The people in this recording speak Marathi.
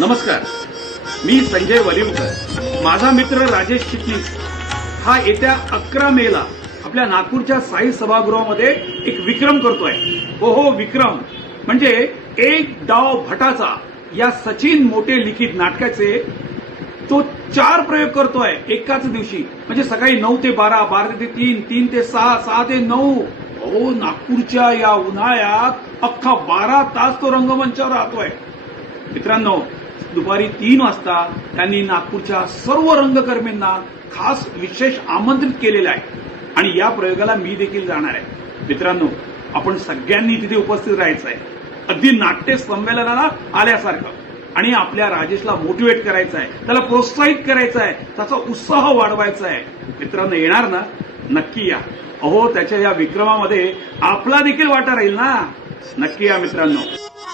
नमस्कार, मी संजय वलिमकर. माझा मित्र राजेश चिटणीस हा येत्या 11 मेला आपल्या नागपूरच्या साई सभागृहामध्ये एक विक्रम करतोय. हो, विक्रम म्हणजे एक डाव भटाचा या सचिन मोठे लिखित नाटकाचे तो 4 प्रयोग करतोय एकाच दिवशी. म्हणजे सकाळी 9 ते 12, 12 ते 3, 3 ते 6, 6 ते 9. नागपूरच्या या उन्हाळ्यात अख्खा 12 तास तो रंगमंचावर राहतोय. मित्रांनो, दुपारी 3 वाजता त्यांनी नागपूरच्या सर्व रंगकर्मींना खास विशेष आमंत्रित केलेलं आहे आणि या प्रयोगाला मी देखील जाणार आहे. मित्रांनो, आपण सगळ्यांनी तिथे उपस्थित राहायचं आहे. अगदी नाट्य संमेलनाला आल्यासारखं आणि आपल्या राजेशला मोटिवेट करायचं आहे, त्याला प्रोत्साहित करायचं आहे, त्याचा उत्साह वाढवायचा आहे. मित्रांनो, येणार ना? नक्की या. त्याच्या या विक्रमामध्ये आपला देखील वाटा राहील ना. नक्की या मित्रांनो.